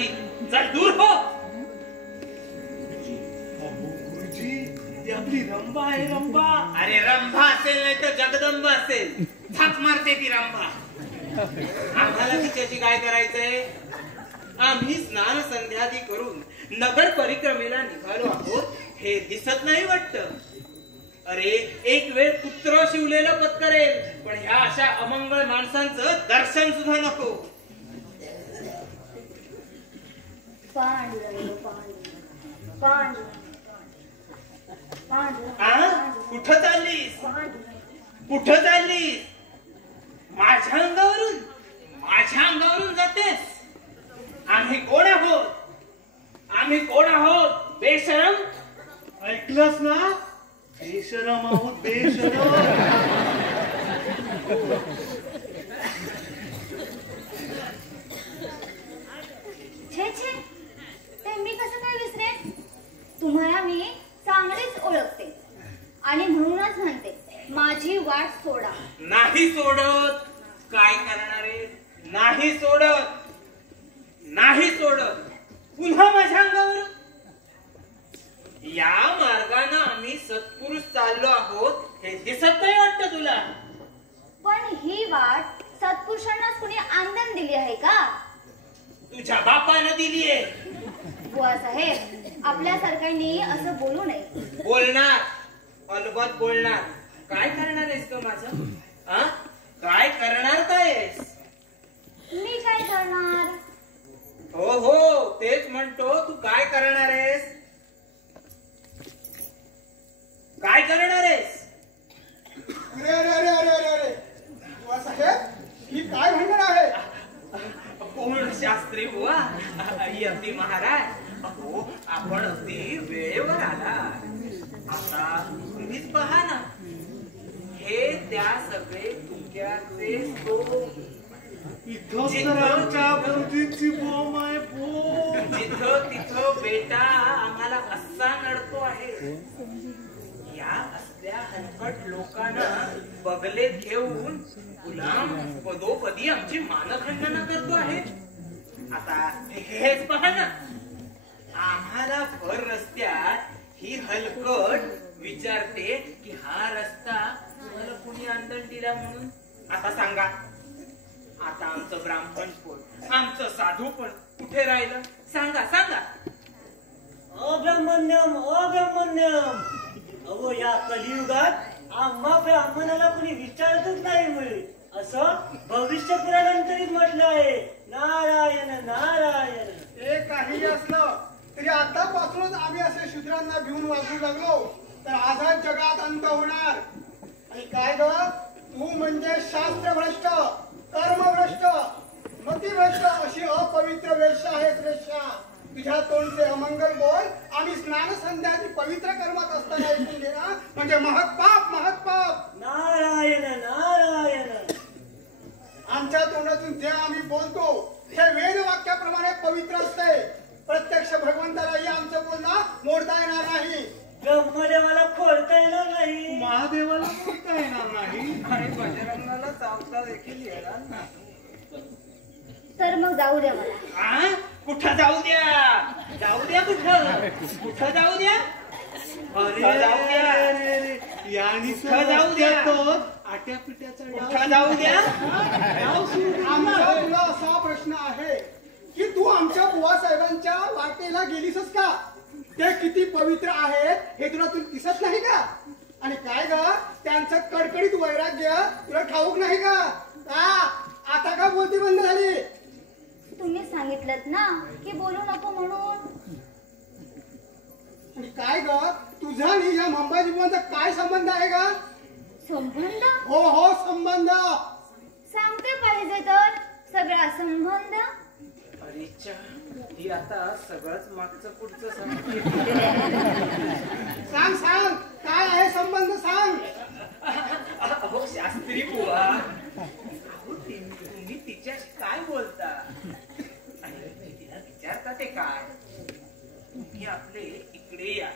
घरी. चल दूर हो. गुरुजी ती आपली रंभा आहे, रंभा. अरे रंभा असेल नाही तर जगदंबा असेल, थाप मारते ती रंभा. आम्हाला तिच्याशी काय करायचंय? आम्ही स्नान संध्यादी करून नगर परिक्रमेला निघालो आहोत हे दिसत नाही वाटतं? अरे एक वेळ पुत्र शिवलेलं पत्करेल, पण ह्या अशा अमंगळ माणसांचं दर्शन सुद्धा नको. कुठं चाललीस? कुठं चाललीस? माझ्या अंगावरून जातेस? आम्ही कोण आहोत? आम्ही कोण आहोत? बेशरम. ऐकलंस ना? बेशरम आहोत, बेशरम. छे छे, ते मी कसं काय विसरेन? तुम्हाला मी चांगलीच ओळखते आणि म्हणूनच म्हणते माझी वाट सोडा. नाही सोडत. काय करणारे? नाही सोडत. नाही सोडत. पुन्हा माझ्या अंगावर. या मार्गाने आम्ही सत्पुरुष चाललो आहोत हे दिसत नाही वाटतं तुला? पण ही वाट सत्पुरुषांनाच कुणी आंदन दिली आहे का? तुझ्या बापानं दिलीये. बुवा साहेब, आपल्या सरकारने असं बोलू नये. बोलणार, अलबत बोलणार. काय करणार आहेस ग माझं? काय करणार कायस? मी काय करणार? हो हो, तेच म्हणतो. तू काय करणार आहेस? काय करणार आहेस? अरे अरे अरे अरे अरे अरे बुवा साहेब, ही काय म्हणणार आहे? पूर्ण शास्त्री बुवा, यती महाराज. अहो, आपण अगदी वेळेवर आला. आता तुम्हीच पहा ना, हे त्या सगळे तुमच्याचे इथंच तर आमच्या गुरुजींची बोम आहे, बोम. जिथं तिथं बेटा आम्हाला असा नडतो आहे. या असल्या हलकट लोकांना बगलेत घेऊन गुलाम पदोपदी आमची मानखंडना करतो आहे. आता हेच पहा ना, आम्हाला भर रस्त्यात ही हलकट विचारते की हा रस्ता तुम्हाला कुणी आंदण दिला म्हणून. आता सांगा, आता आमचं ब्राह्मण पण आमचं साधू पण कुठे राहिलं? सांगा सांगा. अब्राह्मण्यम अब्राह्मण्यम. अहो, या कलियुगात आम्हा ब्राह्मणाला कुणी विचारतच नाही मुळे असं भविष्य पुराणांतरीच म्हटलं आहे. नारायण नारायण. हे काही असलं तरी आतापासूनच आम्ही असे शूद्रांना घेऊन वागू लागलो तर आजच जगात अंत होणार. आणि काय ग, तू म्हणजे शास्त्रभ्रष्ट, कर्मभ्रष्ट, मतिभ्रष्ट अशी अपवित्र वेश्या आहेस वेश्या. तुझ्या तोंडचे अमंगल बोल आम्ही स्नान संध्याची पवित्र कर्मात असताना ऐकून घे ना, म्हणजे महत्पाप महत्पाप. नारायण नारायण. आमच्या तोंडातून जे आम्ही बोलतो हे वेद वाक्याप्रमाणे पवित्र असते. प्रत्यक्ष भगवंतालाही आमचं बोलणं मोडता येणार नाही. ब्रह्मदेवाला खोडता येणार नाही. महादेवाला बोलता येणार नाही. आणि बजरंगाला चावता देखील येणार नाही. तर मग जाऊ द्या मला. कुठं जाऊ द्या? जाऊ द्या कुठं? कुठं जाऊ द्या? अरे जाऊ द्या. यानी जाऊ द्या. आट्या पिट्याचा कुठं जाऊ द्या? आमचा तुला असा प्रश्न आहे की तू आमच्या बुवा साहेबांच्या वाटेला गेलीसच का? ते किती पवित्र आहेत हे तुला दिसत नाही का? आणि काय ग, त्यांचं कडकडीत वैराग्य तुला ठाऊक नाही का? आता का बोलती बंद झाली? तुम्ही सांगितलंत ना की बोलू नको म्हणून. आणि काय ग, तुझा आणि या मंबाजी बुवांचा काय संबंध आहे का? संबंध? हो हो संबंध. सांगते पाहिजे तर सगळा संबंध. अरेच्या, ही आता सगळंच मागचं पुढचं सांगते. सांग सांग, काय आहे संबंध सांग. अहो शास्त्री बुवा, तुम्ही तिच्याशी काय बोलता आणि तिला विचारता ते काय? तुम्ही आपले इकडे या.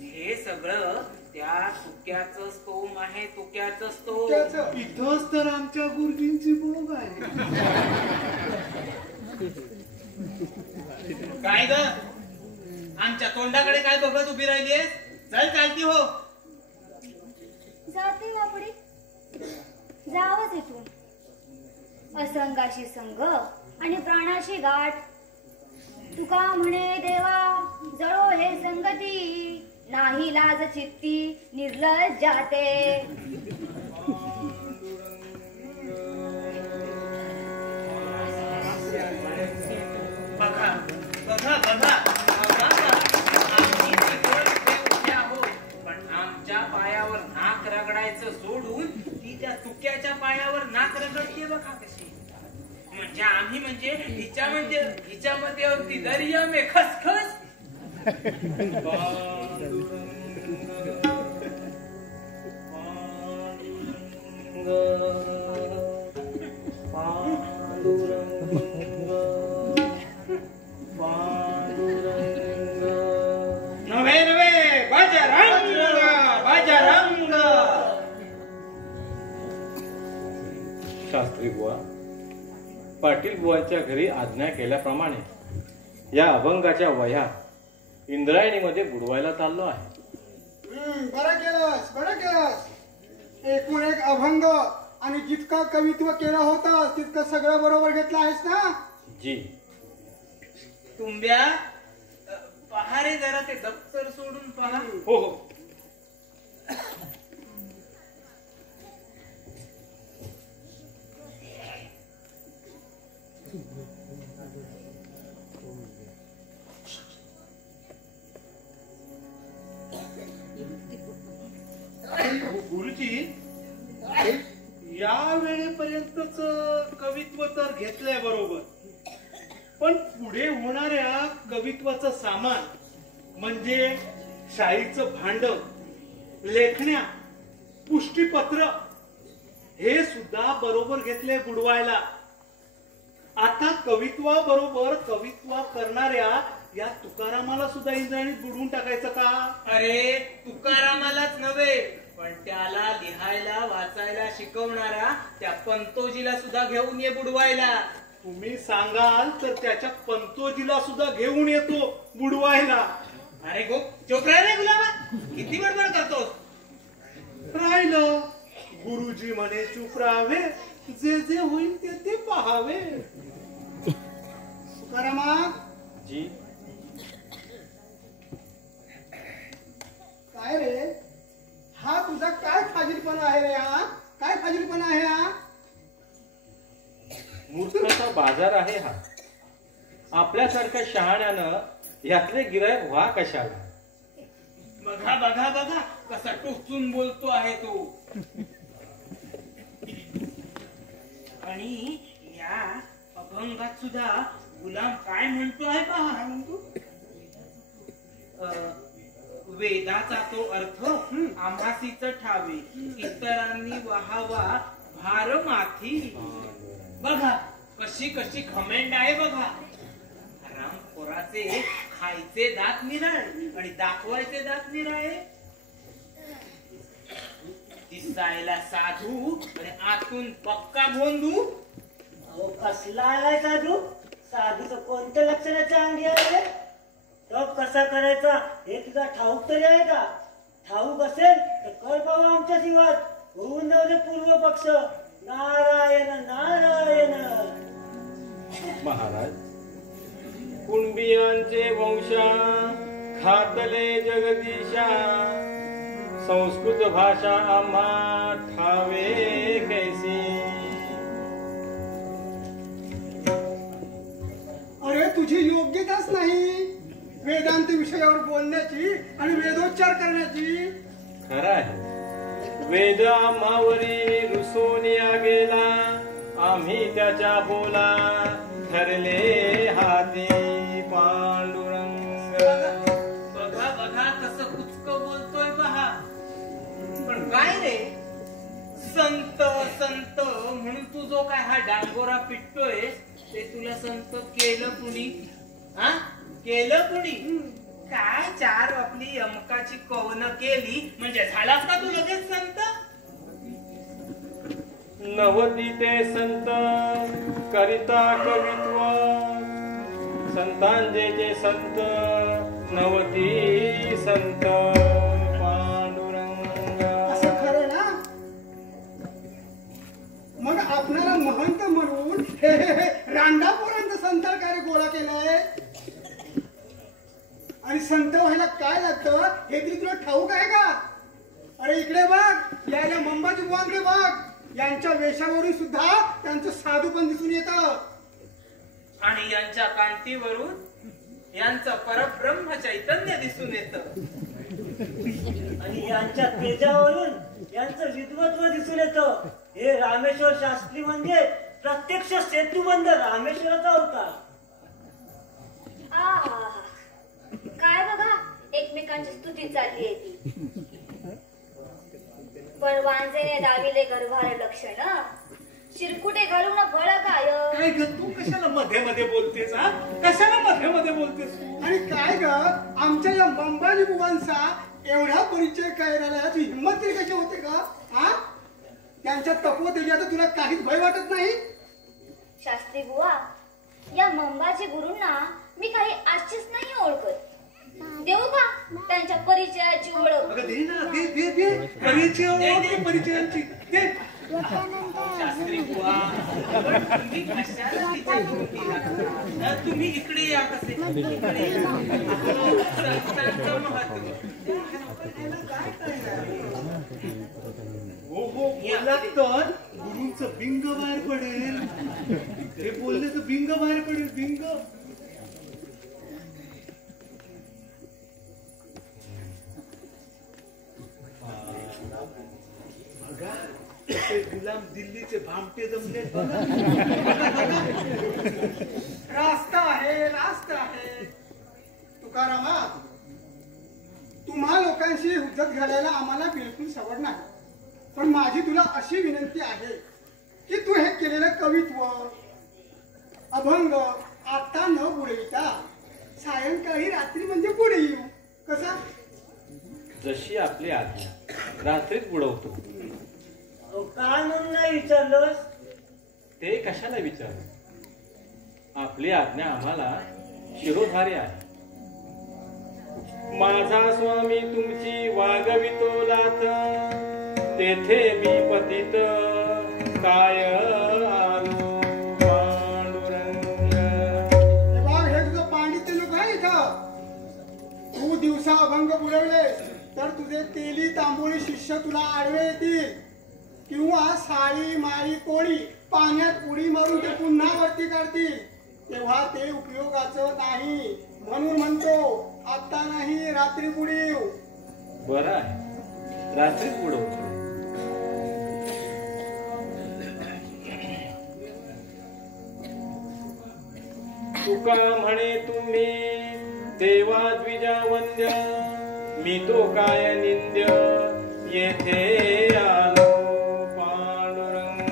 हे सगळं त्या तुक्याचं स्तोम आहे, तुक्याचं स्तोम. इथंच तर आमच्या गुरुजींची बोंब आहे. काय ग आमच्या तोंडाकडे काय बघत उभी राहिलीस? चल चालती हो. जाते बापडे, जावंच इथून. असंगाशी संग आणि प्राणाशी गाठ. तुका म्हणे देवा जळो हे संगती, नाही लाज चित्ती निर्लज जाते. बघा बघा बघा आम्ही उभे आहोत, पण आमच्या पायावर नाक रगडायचं सोडून ती त्या तुक्याच्या पायावर नाक रगडते बघा कशी. म्हणजे आम्ही म्हणजे हिच्यामध्ये अगदी दर्या मे खसखस. नव्हे नव्हे बजरंग बजरंग. शास्त्री बुवा, पाटील बुवांच्या घरी आज्ञा केल्याप्रमाणे या अभंगाच्या वह्या इंद्रायणीमध्ये बुडवायला चाललो आहे. बरं केलंस बरं केलंस. एकूण एक अभंग आणि जितका कवित्व केलं होतं तितकं सगळं बरोबर घेतलं आहेस ना? जी. तुंब्या पहा रे जरा ते दप्तर सोडून पहा. हो हो. गुरुजी, या वेळेपर्यंतच कवित्व तर घेतलंय बरोबर, पण पुढे होणाऱ्या कवित्वाचं सामान म्हणजे शाईचं भांड, लेखण्या, पुष्टीपत्र हे सुद्धा बरोबर घेतले बुडवायला. आता कवित्वाबरोबर कवित्व करणाऱ्या या तुकारामाला सुद्धा इंद्रायणीत बुडवून टाकायचं का? अरे तुकारामालाच नव्हे, पण त्याला लिहायला वाचायला शिकवणारा त्या पंतोजीला सुद्धा घेऊन ये बुडवायला. तुम्ही सांगाल तर त्याच्या पंतोजीला सुद्धा घेऊन येतो बुडवायला. अरे गो चोप रे गुलाबा, किती बडबड करतोस? राहिलं गुरुजी म्हणे चूप राहावे, जे जे होईल ते ते पहावे. तुकारामा, जी. काय रे हा तुझा काय फाजीलपणा आहे रे? हा काय फाजीलपणा आहे? हा मूर्खाचा बाजार आहे हा. आपल्यासारख्या शहाण्यानं यातले गिरायक व्हा कशाला? बघा बघा बघा कसा टोचून बोलतो आहे तो. आणि या अभंगात सुद्धा गुलाम काय म्हणतो आहे पहा. वेदाचा तो अर्थ आम्हासीच ठावे, इतरांनी वहावा भार माथी. बघा कशी कशी खमेंड आहे बघा. रामखोराचे खायचे दात निराळे आणि दाखवायचे दात निराळे. दिसायला साधू आणि आतून पक्का भोंदू. अहो कसला आलाय साधू? साधूचं कोणत्या लक्षणाच्या अंगी आहे? तप कसा करायचा हे तुझा ठाऊक तरी आहे का? ठाऊक असेल तर कर बाबा आमच्या जीवात. होऊन जाऊ दे पूर्व पक्ष. नारायण नारायण. महाराज, कुणबियांचे वंशा खातले जगदीशा, संस्कृत भाषा आम्हा ठावे कैसी. अरे तुझी योग्यताच नाही वेदांत विषयावर बोलण्याची आणि वेदोच्चार करण्याची. खरं आहे. वेद आम्हावरी रुसूनिया गेला, आम्ही त्याच्या बोला धरले हाती पांडुरंग. बघा बघा कसं कुचक बोलतोय पहा. पण काय रे संत संत म्हणून तू जो काय हा डांगोरा पिटतोय ते तुला संत केलं कुणी? हा केलं कुणी? काय चार आपली अमकाची कवन केली म्हणजे झालास का तू लगेच संत? नवती ते संत करिता कवित्व, संतांचे संत नवती संत पांडुरंग. असं खरं ना? मग आपणाला महंत म्हणून हे रांडापोरांचं संतार कार्य गोळा केलंय. आणि संत व्हायला काय लागतं हे तरी तुला ठाऊक आहे का? अरे इकडे बघ, या मंबाजी बुवांकडे बघ. यांच्या वेशावरून सुद्धा त्यांचं साधूपण दिसून येतं. आणि यांच्या कांतीवरून यांचं परब्रह्म चैतन्य दिसून येतं. आणि यांच्या तेजावरून यांचं विद्वत्व दिसून येतं. हे रामेश्वर शास्त्री म्हणजे प्रत्यक्ष सेतुबंध रामेश्वराचा होता. काय बघा एकमेकांची स्तुती चालली आहे ती. पण वांजेने दाविले गर्भार लक्षण, शिरकुटे घालून बळ काय. काय ग तू कशाला मध्ये मध्ये बोलतेस? हा, कशाला मध्ये मध्ये बोलतेस? आणि काय ग आमच्या या मंबाजी बुवांचा एवढा परिचय करायला तुझी हिंमत तरी कशी होते का? हा, त्यांच्या तपोतेजाचा तुला काहीच भय वाटत नाही? शास्त्री बुवा, या मंबाजी गुरूंना मी काही आजचीच नाही ओळखत. देऊ का त्यांच्या परिचयाची ओळख? अगं दे ना, दे दे दे परिचयाची दे. शास्त्री बुवा, तुम्ही कशाला विचारून केला? तुम्ही इकडे या कसे? इकडे या. संतांचं महत्व काय करणार? हो हो बोललात तर गुरुचं बिंग बाहेर पडेल. हे बोलले तर बिंग बाहेर पडेल. बिंग. गुलाम दिल्लीचे भामटे जमले. रास्त आहे तुकारामा. तुम्हा लोकांशी हुज्जत घालायला आम्हाला बिलकुल सवड नाही. पण माझी तुला अशी विनंती आहे की तू हे केलेलं कवित्व अभंग आता न बुडविता सायंकाळी रात्री म्हणजे पुढे येऊ. कसा? जशी आपली आज्ञा. रात्रीच बुडवतो. काय म्हणून नाही विचारलंस? ते कशाला विचारू? आपली आज्ञा आम्हाला शिरोधारी आहे. माझा स्वामी तुमची वागवितो लाथ, तेथे मी पतित काय आलो पांडुरंग. हे बघ, हे तुझं पांडित्य लोक आहे इथं. तू दिवसा अभंग बुडवलेस तर तुझे तेली तांबोळी शिष्य तुला आडवे येतील किंवा साळी माळी कोळी पाण्यात उडी मारून ते पुन्हा वरती काढतील. तेव्हा ते उपयोगाचं नाही. म्हणून म्हणतो आता नाही रात्री बुडीव. बरं आहे, रात्रीच बुडवतो. तुका म्हणे तुम्ही देवा द्विजा वंद्य, मी तो काय निंद्य येथे आलो पांडुरंग.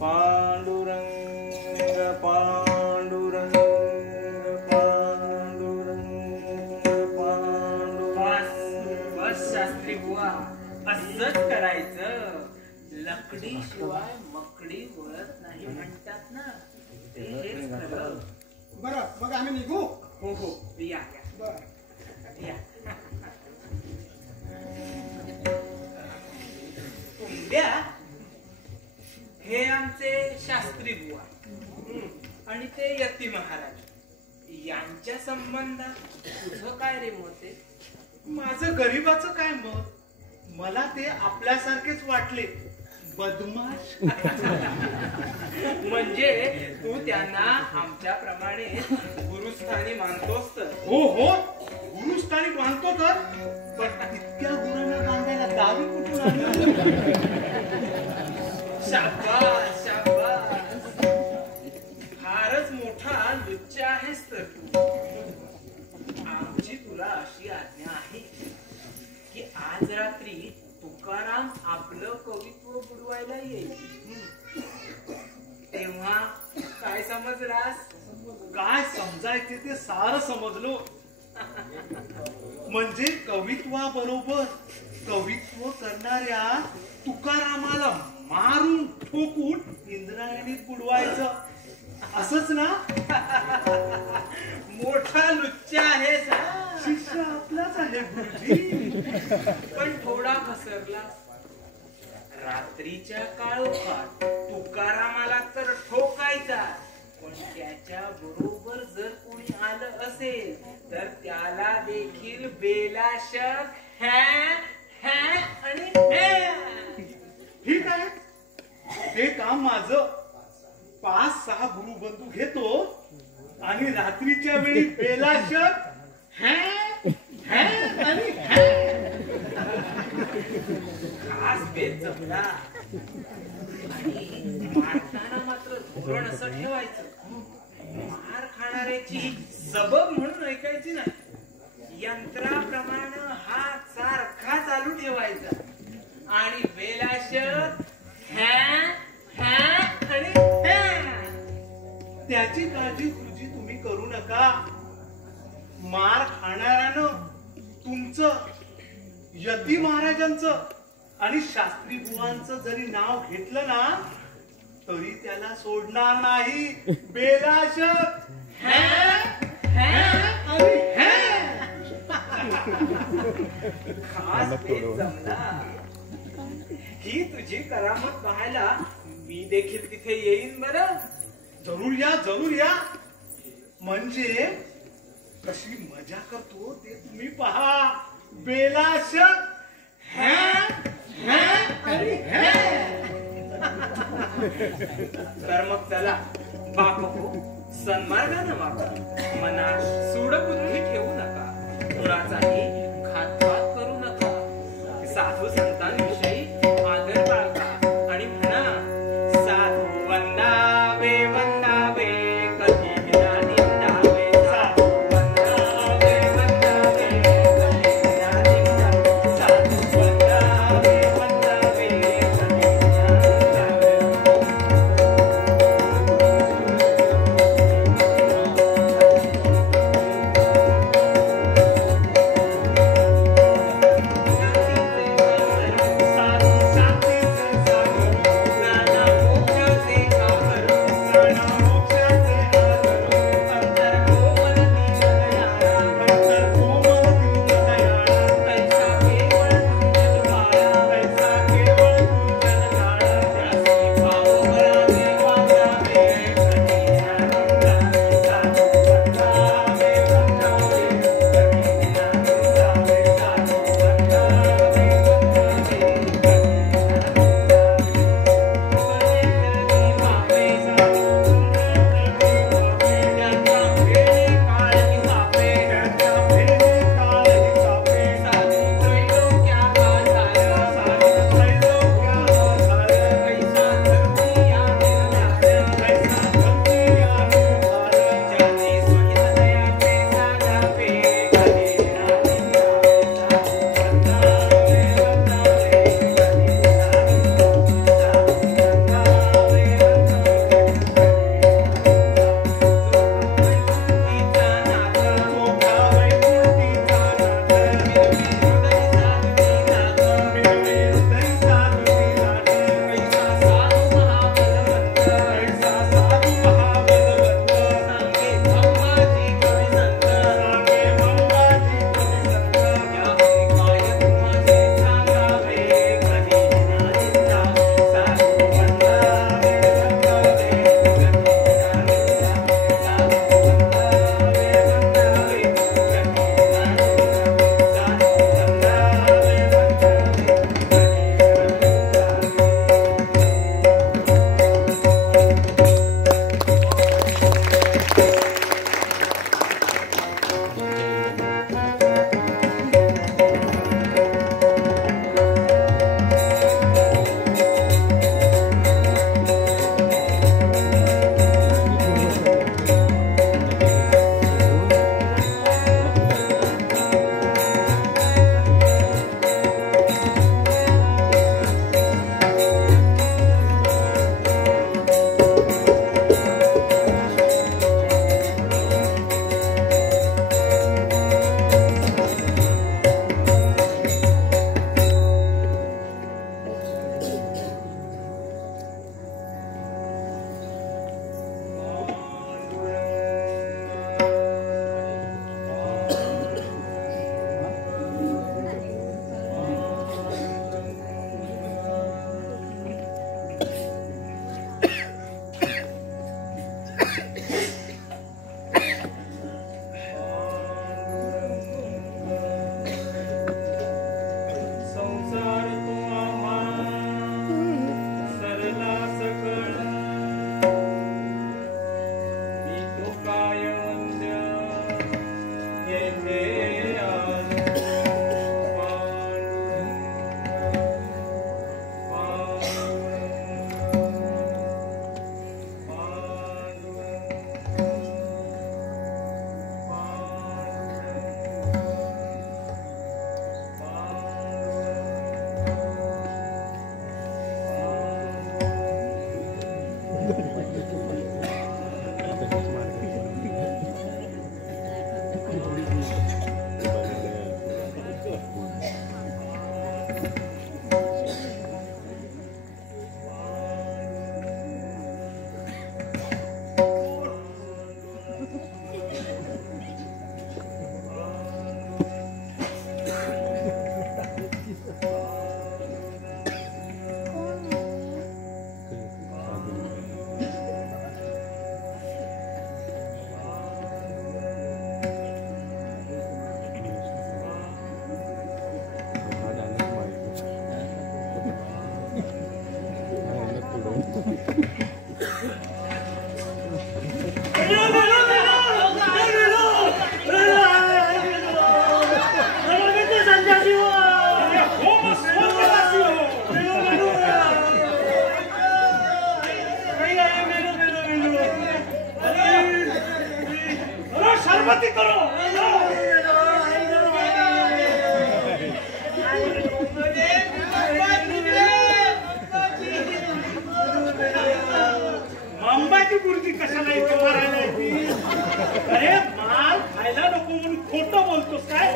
पांडुरंग पांडुरंग शास्त्री बुवा, असंच करायचं. लकडी शिवाय मकडी वळत नाही म्हणतात ना, ते हेच खरं. बरं मग आम्ही निघू. हो हो या बर या. उद्या हे आमचे शास्त्री बुवा आणि ते यती महाराज यांच्या संबंधात तुझं काय रे मत? माझं गरीबाचं काय मत? मला ते आपल्यासारखेच वाटले. बदमाश. म्हणजे तू त्यांना आमच्याप्रमाणे गुरुस्थानी मानतोस तर? हो हो गुरुस्थानी मानतो तर. पण इतक्या गुणांना बांधायला गावी कुठून आली? शाबास शाबास, फारच मोठा लुच्चा आहेस तर तू. आमची तुला अशी आज्ञा आहे की आज रात्री तुकाराम आपलं कवित्व बुडवायला येईल. तेव्हा काय समजलास? काय समजायचे ते सारं समजलो. म्हणजे कवित्वाबरोबर कवित्व करणाऱ्या तुकारामाला मारून ठोकून इंद्रायणीत बुडवायचं असंच ना? मोठा लुच्चा आहे शिष्य आपलाच आहे गुरुजी. पण थोडा घसरला. रात्रीच्या काळोखात तुकारामाला तर ठोकायचा, पण त्याच्या बरोबर जर कोणी आलं असेल तर त्याला देखील बेलाशक आणि ठीक आहे, ते काम माझं. 5-6 गुरुबंधू घेतो आणि रात्रीच्या वेळी बेलाशक आणि खास बेत जमला. आणि मारताना मात्र धोरण असं ठेवायचं, मार खाणाऱ्याची सबब म्हणून ऐकायची नाही. यंत्राप्रमाणे हात सारखा चालू ठेवायचा आणि बेलाशक आणि त्याची काळजी गुरुजी तुम्ही करू नका. मार खाणाऱ्यानं तुमचं, यती महाराजांचं आणि शास्त्री बुवांचं जरी नाव घेतलं ना तरी त्याला सोडणार नाही. बेलाशक खास बेत जमला. ही तुझी करामत पाहायला मी देखील तिथे येईन बरं. जरूर या, जरूर या. म्हणजे कशी मजा करतो ते तुम्ही पहा. बेलाशक तर मग चला बापू, सन्मार्गानं वागा. मनात सूडबुद्धी ठेवू नका. कुणाचाही घातपात करू नका. साधू संतांविषयी आदर बाळगा आणि म्हणा, साधू वंदावे वंदावे, कधी विना निंदावे. साधू वंदावे वंदावे, कधी विना निंदावे. साधू वंदावे वंदावे, कधी विना निंदावे.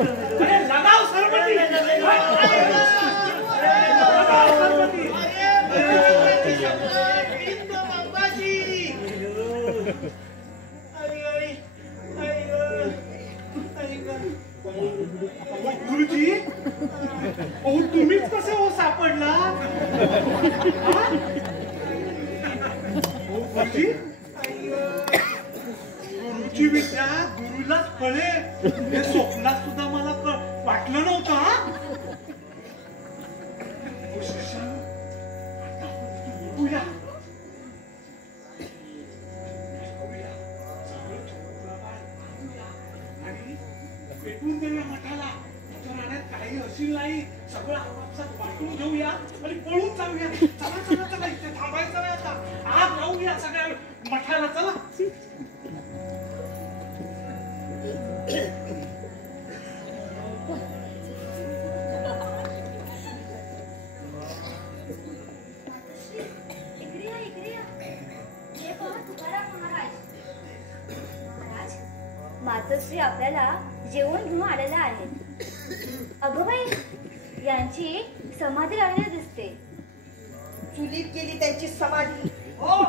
अरे लगाव सरपटी गुरुजी अहो तुम्हीच कसे हो सापडला गुरुजी गुरुची विद्या गुरुलाच फळे हे स्वप्नात सुद्धा मला वाटलं नव्हतं हा बघूया भेटून देऊया मठाला राहण्यात काही असेल नाही सगळं आपापसात वाटून घेऊया आणि पळून जाऊया चला चला चला इथे थांबायचं नाही आता आज जाऊया सगळ्या मठाला चला मातोश्री आपल्याला जेवण घेऊन आलेला आहे. अगं बाई यांची समाधी लागलेली दिसते. चुलीत केली त्यांची समाधी. हो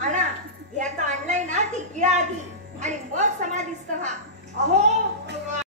आणा यात आणलंय ना ती गिळा आधी आणि मग समाधीस्थ हा. अहो